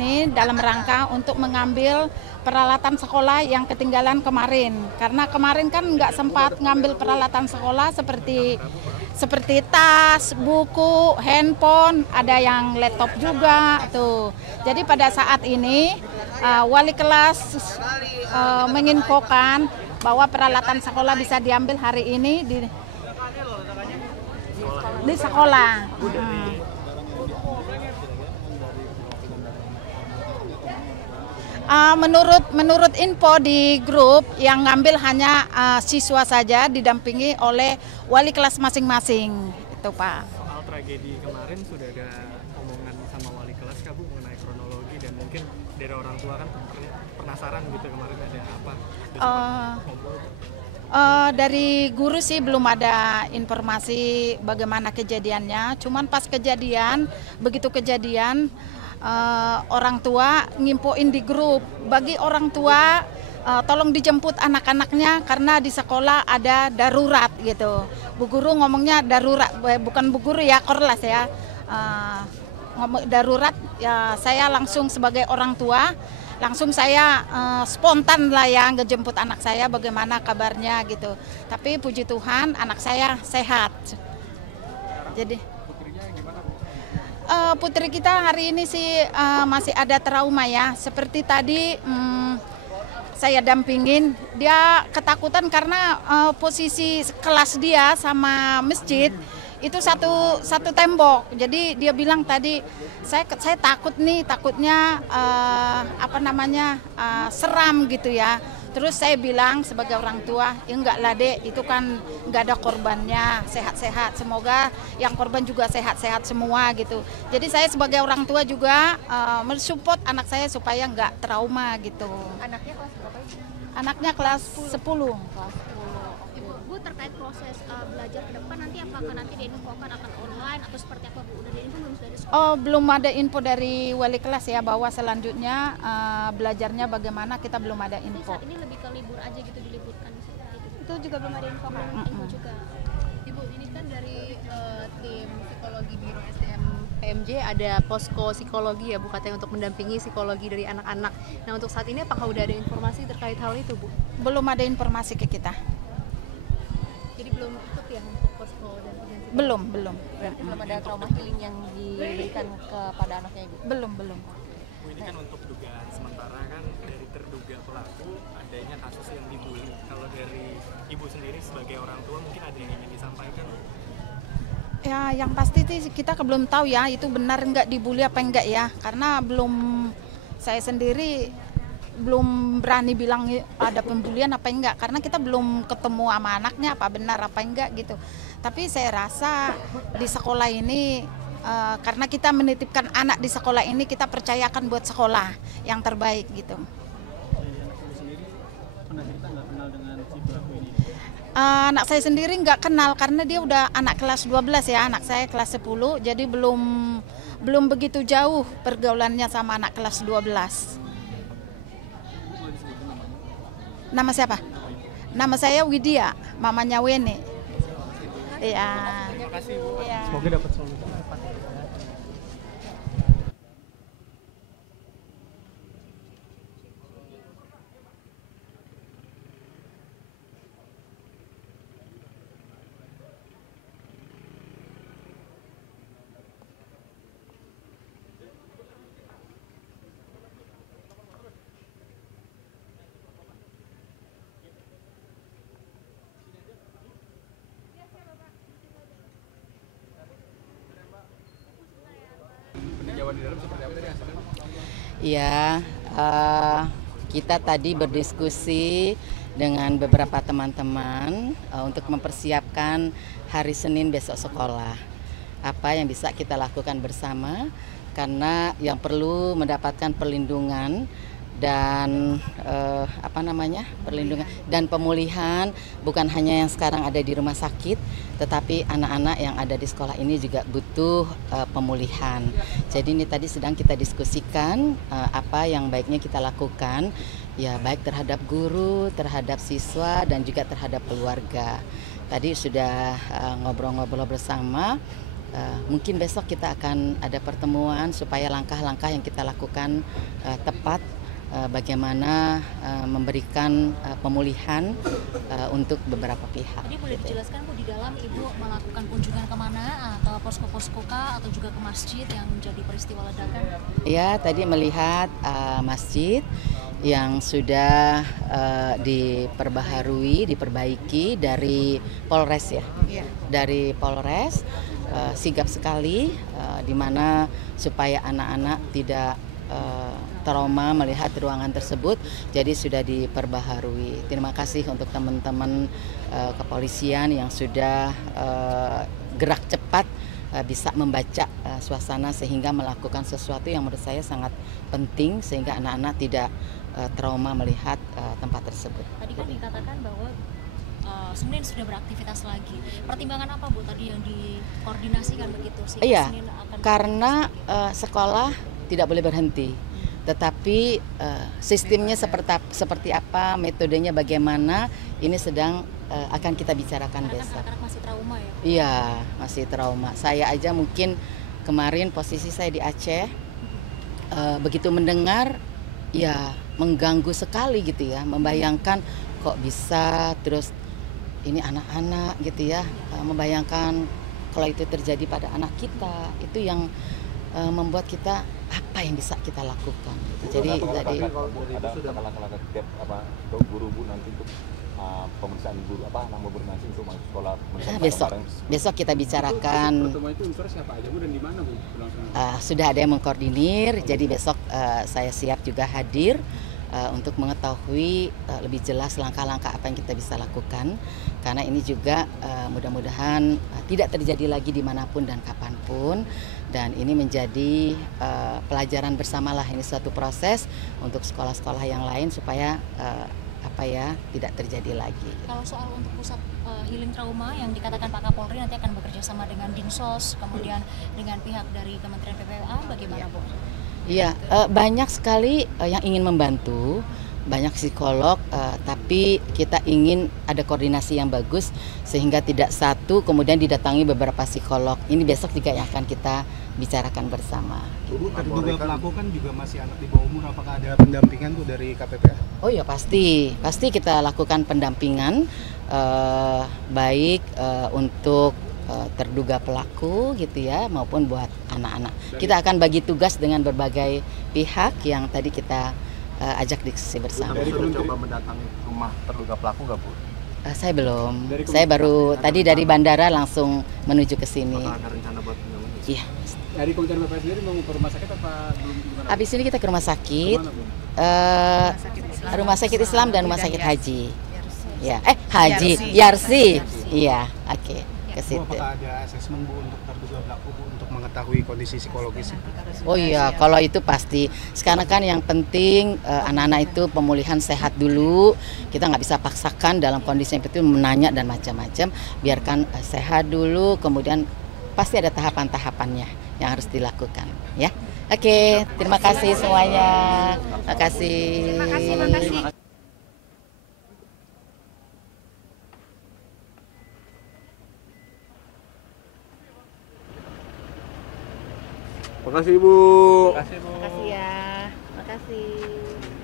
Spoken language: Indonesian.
ini dalam rangka untuk mengambil peralatan sekolah yang ketinggalan kemarin. Karena kemarin kan nggak sempat ngambil peralatan sekolah seperti tas, buku, handphone, ada yang laptop juga tuh. Jadi pada saat ini wali kelas menginfokan bahwa peralatan sekolah bisa diambil hari ini di sekolah. Menurut info di grup yang ngambil hanya siswa saja didampingi oleh wali kelas masing-masing, itu Pak. Soal tragedi kemarin sudah ada omongan sama wali kelas Kak Bu mengenai kronologi dan mungkin dari orang tua kan penasaran gitu kemarin ada apa? Dari guru sih belum ada informasi bagaimana kejadiannya. Cuman pas begitu kejadian orang tua ngimpoin di grup. Bagi orang tua tolong dijemput anak-anaknya karena di sekolah ada darurat gitu. Bu guru ngomongnya darurat, bukan bu guru ya, Korlas ya. Ngomong darurat ya, saya langsung sebagai orang tua langsung saya spontan lah ya ngejemput anak saya bagaimana kabarnya gitu. Tapi puji Tuhan anak saya sehat. Jadi putri kita hari ini sih masih ada trauma ya. Seperti tadi saya dampingin, dia ketakutan karena posisi kelas dia sama masjid itu satu tembok. Jadi dia bilang tadi saya takut nih, takutnya seram gitu ya. Terus saya bilang sebagai orang tua, ya enggak lah Dek, itu kan enggak ada korbannya, sehat-sehat. Semoga yang korban juga sehat-sehat semua gitu. Jadi saya sebagai orang tua juga mensupport anak saya supaya enggak trauma gitu. Anaknya kelas berapa Ibu? Anaknya kelas 10. Kelas 10. Bu, terkait proses belajar ke depan nanti apakah nanti diinfokan akan online atau seperti apa Bu? Udah diinfo belum dari sekolah? Oh, belum ada info dari wali kelas ya bahwa selanjutnya belajarnya bagaimana, kita belum ada info. Saat ini lebih ke libur aja gitu, diliburkan seperti itu. Itu juga belum ada info juga. Ibu, ini kan dari tim psikologi Biro SDM PMJ ada posko psikologi ya Bu, katanya untuk mendampingi psikologi dari anak-anak. Nah, untuk saat ini apakah udah ada informasi terkait hal itu Bu? Belum ada informasi ke kita. Jadi belum ikut ya untuk posko dan psikologi? Belum. Berarti belum ada trauma healing yang diberikan kepada anaknya Ibu? Belum. Bu, ini kan untuk dugaan sementara kan dari terduga pelaku adanya kasus yang dibully. Kalau dari Ibu sendiri sebagai orang tua mungkin ada yang ingin disampaikan? Ya, yang pasti sih kita belum tahu ya itu benar nggak dibully apa enggak ya, karena saya sendiri belum berani bilang ada pembulian apa enggak, karena kita belum ketemu sama anaknya apa benar apa enggak gitu. Tapi saya rasa di sekolah ini karena kita menitipkan anak di sekolah ini, kita percayakan buat sekolah yang terbaik gitu. Anak saya sendiri nggak kenal karena dia udah anak kelas 12 ya, anak saya kelas 10, jadi belum begitu jauh pergaulannya sama anak kelas 12. Nama siapa? Nama saya Widya, mamanya Wene. Iya. Terima kasih Bu. Iya. Semoga dapat solusi. Ya, kita tadi berdiskusi dengan beberapa teman-teman untuk mempersiapkan hari Senin besok sekolah. Apa yang bisa kita lakukan bersama, karena yang perlu mendapatkan perlindungan dan perlindungan dan pemulihan bukan hanya yang sekarang ada di rumah sakit, tetapi anak-anak yang ada di sekolah ini juga butuh pemulihan. Jadi ini tadi sedang kita diskusikan apa yang baiknya kita lakukan, ya baik terhadap guru, terhadap siswa dan juga terhadap keluarga. Tadi sudah ngobrol-ngobrol bersama. Mungkin besok kita akan ada pertemuan supaya langkah-langkah yang kita lakukan tepat, bagaimana memberikan pemulihan untuk beberapa pihak. Jadi boleh dijelaskan Bu, di dalam Ibu melakukan kunjungan kemana, atau posko-posko kah, atau juga ke masjid yang menjadi peristiwa ledakan? Ya, tadi melihat masjid yang sudah diperbaiki dari Polres ya, dari Polres. Sigap sekali, di mana supaya anak-anak tidak trauma melihat ruangan tersebut, jadi sudah diperbaharui. Terima kasih untuk teman-teman kepolisian yang sudah gerak cepat, bisa membaca suasana sehingga melakukan sesuatu yang menurut saya sangat penting sehingga anak-anak tidak trauma melihat tempat tersebut. Tadi kan dikatakan bahwa Senin sudah beraktivitas lagi. Pertimbangan apa Bu tadi yang dikoordinasikan begitu sih? Iya, Senin akan karena sekolah tidak boleh berhenti. Tetapi sistemnya seperti apa, metodenya bagaimana, ini sedang akan kita bicarakan besok. Anak-anak masih trauma ya? Iya, masih trauma. Saya aja mungkin kemarin posisi saya di Aceh, begitu mendengar, ya mengganggu sekali gitu ya, membayangkan kok bisa terus ini anak-anak gitu ya, membayangkan kalau itu terjadi pada anak kita, itu yang membuat kita apa yang bisa kita lakukan. Jadi tadi ada langkah-langkah tiap guru Bu nanti untuk pemeriksaan guru nama guru nanti untuk masuk sekolah. Besok kita bicarakan. Pertemuan itu unsur siapa aja Bu dan di mana Bu? Sudah ada yang mengkoordinir, jadi besok saya siap juga hadir untuk mengetahui lebih jelas langkah-langkah apa yang kita bisa lakukan, karena ini juga mudah-mudahan tidak terjadi lagi dimanapun dan kapanpun, dan ini menjadi pelajaran bersamalah. Ini suatu proses untuk sekolah-sekolah yang lain supaya tidak terjadi lagi. Kalau soal untuk pusat healing trauma yang dikatakan Pak Kapolri nanti akan bekerja sama dengan Dinsos, kemudian dengan pihak dari Kementerian PPA, bagaimana Bu? Iya, banyak sekali yang ingin membantu, banyak psikolog, tapi kita ingin ada koordinasi yang bagus sehingga tidak satu kemudian didatangi beberapa psikolog. Ini besok juga yang akan kita bicarakan bersama. Bu, terduga pelaku kan juga masih anak di bawah umur, apakah ada pendampingan tuh dari KPPA? Oh ya pasti kita lakukan pendampingan baik untuk terduga pelaku gitu ya, maupun buat anak-anak. Kita akan bagi tugas dengan berbagai pihak yang tadi kita ajak diskusi bersama. Tapi sudah coba mendatangi rumah terduga pelaku nggak Bu? Saya belum. Saya baru tadi dari bandara langsung menuju ke sini. Apakah ada rencana buat menemui? Iya. Dari Kementerian PPA sendiri mau ke rumah sakit apa belum? Habis ini kita ke rumah sakit. Kemana, Bu? Rumah sakit Islam dan rumah sakit haji. Ya, haji, Yarsi. Iya, oke. Ke situ. Bu, apakah ada asesmen Bu untuk terduga pelaku Bu untuk mengetahui kondisi psikologis? Oh iya, kalau itu pasti. Sekarang kan yang penting anak-anak itu pemulihan sehat dulu. Kita nggak bisa paksakan dalam kondisi yang itu menanya dan macam-macam. Biarkan sehat dulu, kemudian pasti ada tahapan-tahapannya yang harus dilakukan. Ya, oke. Terima kasih semuanya. Terima kasih. Terima kasih. Makasih Bu. Terima kasih Bu. Makasih ya. Makasih.